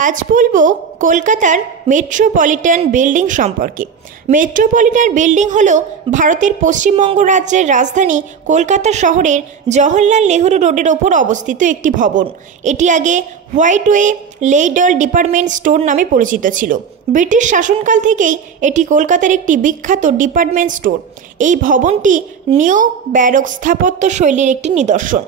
আজ বলবো কলকাতার মেট্রোপলিটন বিল্ডিং সম্পর্কে। মেট্রোপলিটন বিল্ডিং হলো ভারতের পশ্চিমবঙ্গ রাজ্যের রাজধানী কলকাতা শহরের জওহরলাল নেহরু রোডের ওপর অবস্থিত একটি ভবন। এটি আগে হোয়াইটওয়ে লেইডল ডিপার্টমেন্ট স্টোর নামে পরিচিত ছিল। ব্রিটিশ শাসনকাল থেকেই এটি কলকাতার একটি বিখ্যাত ডিপার্টমেন্ট স্টোর। এই ভবনটি নিও ব্যারক স্থাপত্য শৈলীর একটি নিদর্শন।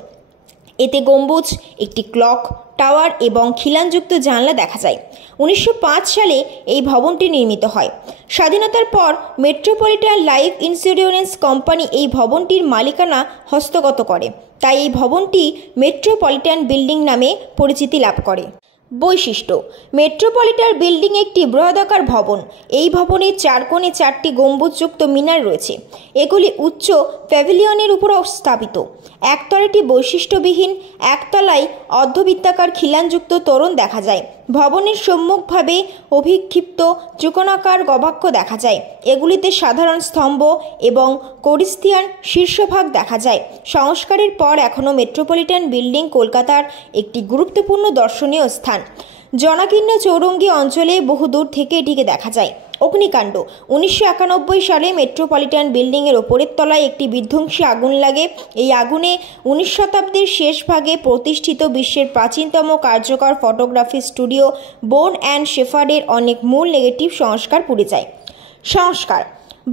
এতে গম্বুজ, একটি ক্লক টাওয়ার এবং খিলানযুক্ত জানলা দেখা যায়। 1905 সালে এই ভবনটি নির্মিত হয়। স্বাধীনতার পর মেট্রোপলিটন লাইফ ইন্স্যুরেন্স কোম্পানি এই ভবনটির মালিকানা হস্তগত করে, তাই এই ভবনটি মেট্রোপলিটন বিল্ডিং নামে পরিচিতি লাভ করে। বৈশিষ্ট্য: মেট্রোপলিটন বিল্ডিং একটি বৃহদাকার ভবন। এই ভবনের চার কোণে চারটি গম্বুজযুক্ত মিনার রয়েছে। এগুলি উচ্চ প্যাভিলিয়নের উপর স্থাপিত। একতলাটি বৈশিষ্ট্যবিহীন, একতলায় অর্ধবৃত্তাকার খিলানযুক্ত তোরণ দেখা যায়। ভবনের সম্মুখভাবে অভিক্ষিপ্ত ত্রিকোণাকার গবাক্ষ দেখা যায়। এগুলিতে সাধারণ স্তম্ভ এবং কোরিস্তিয়ান শীর্ষভাগ দেখা যায়। সংস্কারের পর এখনও মেট্রোপলিটন বিল্ডিং কলকাতার একটি গুরুত্বপূর্ণ দর্শনীয় স্থান। জনাকীর্ণ চৌরঙ্গী অঞ্চলে বহুদূর থেকে এটিকে দেখা যায়। অগ্নিকাণ্ড: 1991 সালে মেট্রোপলিটন বিল্ডিংয়ের ওপরের তলায় একটি বিধ্বংসী আগুন লাগে। এই আগুনে 19 শতাব্দীর শেষ ভাগে প্রতিষ্ঠিত বিশ্বের প্রাচীনতম কার্যকর ফটোগ্রাফি স্টুডিও বোন অ্যান্ড শেফার্ডের অনেক মূল নেগেটিভ সংস্কার পুড়ে যায়। সংস্কার: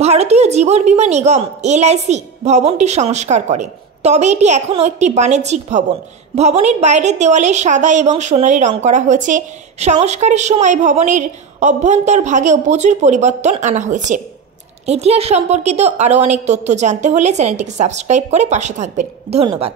ভারতীয় জীবন বীমা নিগম LIC ভবনটি সংস্কার করে, তবে এটি এখনও একটি বাণিজ্যিক ভবন। ভবনের বাইরের দেওয়ালে সাদা এবং সোনালি রং করা হয়েছে। সংস্কারের সময় ভবনের অভ্যন্তর ভাগেও প্রচুর পরিবর্তন আনা হয়েছে। ইতিহাস সম্পর্কিত আরও অনেক তথ্য জানতে হলে চ্যানেলটিকে সাবস্ক্রাইব করে পাশে থাকবেন। ধন্যবাদ।